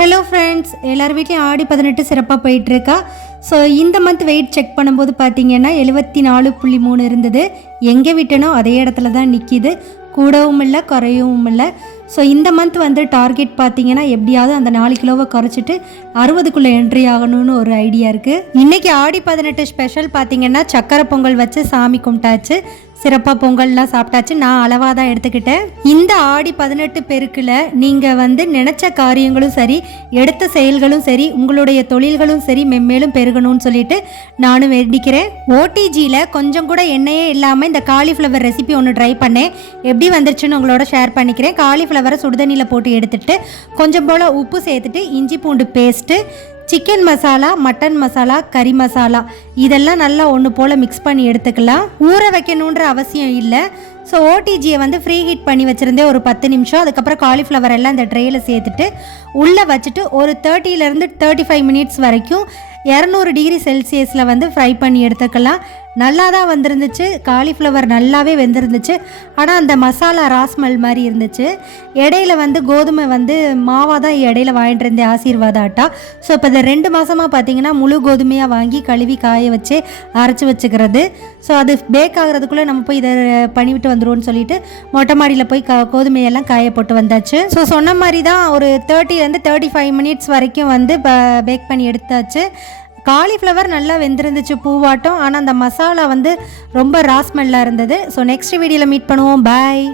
Hello friends, எல்லார் வீட்லேயும் ஆடி 18 சிறப்பாக போயிட்டுருக்கா. ஸோ இந்த மந்த் வெயிட் செக் பண்ணும்போது பார்த்தீங்கன்னா 74.3 இருந்தது. எங்கே விட்டனோ அதே இடத்துல தான் நிற்கிது, கூடவும் இல்லை குறையவும் இல்லை. ஸோ இந்த மந்த் வந்து டார்கெட் பார்த்தீங்கன்னா எப்படியாவது அந்த 4 கிலோவை குறைச்சிட்டு 60க்குள்ளே என்ட்ரி ஆகணும்னு ஒரு ஐடியா இருக்குது. இன்றைக்கி ஆடி 18 ஸ்பெஷல் பார்த்தீங்கன்னா சக்கரை பொங்கல் வச்சு சாமி கும்பிட்டாச்சு, சிறப்பாக பொங்கல்லாம் சாப்பிட்டாச்சு. நான் அளவாக தான் எடுத்துக்கிட்டேன். இந்த ஆடி 18 பெருக்கில் நீங்கள் வந்து நினச்ச காரியங்களும் சரி, எடுத்த செயல்களும் சரி, உங்களுடைய தொழில்களும் சரி மென்மேலும் பெருகணும்னு சொல்லிட்டு நானும் வேண்டிக்கிறேன். ஓடிஜியில் கொஞ்சம் கூட எண்ணெயே இல்லாமல் இந்த காலிஃப்ளவர் ரெசிபி ஒன்று ட்ரை பண்ணேன். எப்படி வந்துருச்சுன்னு உங்களோட ஷேர் பண்ணிக்கிறேன். காலிஃப்ளவரை சுடுதண்ணியில் போட்டு எடுத்துட்டு கொஞ்சம் போல் உப்பு சேர்த்துட்டு இஞ்சி பூண்டு paste, chicken masala, mutton masala, கறி மசாலா இதெல்லாம் நல்லா ஒன்று போல் மிக்ஸ் பண்ணி எடுத்துக்கலாம். ஊற வைக்கணுன்ற அவசியம் இல்லை. ஸோ ஓடிஜியை வந்து ஃப்ரீ ஹீட் பண்ணி வச்சுருந்தேன் ஒரு 10 நிமிஷம். அதுக்கப்புறம் காலிஃப்ளவர் எல்லாம் இந்த ட்ரேயில் சேர்த்துட்டு உள்ளே வச்சுட்டு ஒரு 30 to 35 மினிட்ஸ் வரைக்கும் 200 டிகிரி செல்சியஸில் வந்து ஃப்ரை பண்ணி எடுத்துக்கலாம். நல்லா தான் வந்துருந்துச்சு, காலிஃப்ளவர் நல்லாவே வெந்திருந்துச்சு. ஆனால் அந்த மசாலா ராஸ்மல் மாதிரி இருந்துச்சு. இடையில வந்து கோதுமை வந்து மாவாக தான் இடையில வாங்கிட்டு இருந்தேன், ஆசீர்வாத ஆட்டா. ஸோ இப்போ இந்த 2 மாதமாக பார்த்தீங்கன்னா முழு கோதுமையாக வாங்கி கழுவி காய வச்சு அரைச்சி வச்சுக்கிறது. ஸோ அது பேக் ஆகிறதுக்குள்ளே நம்ம போய் இதை பண்ணிவிட்டு வந்துடுவோம்னு சொல்லிட்டு மொட்டை மாடியில் போய் கோதுமையெல்லாம் காய போட்டு வந்தாச்சு. ஸோ சொன்ன மாதிரி தான் ஒரு 30 to 35 மினிட்ஸ் வரைக்கும் வந்து பேக் பண்ணி எடுத்தாச்சு. காலிஃப்ளவர் நல்லா வெந்திருந்துச்சு பூவாட்டம். ஆனால் அந்த மசாலா வந்து ரொம்ப ராஸ்மெல்லாக இருந்தது. ஸோ நெக்ஸ்ட் வீடியோவில் மீட் பண்ணுவோம். பாய்.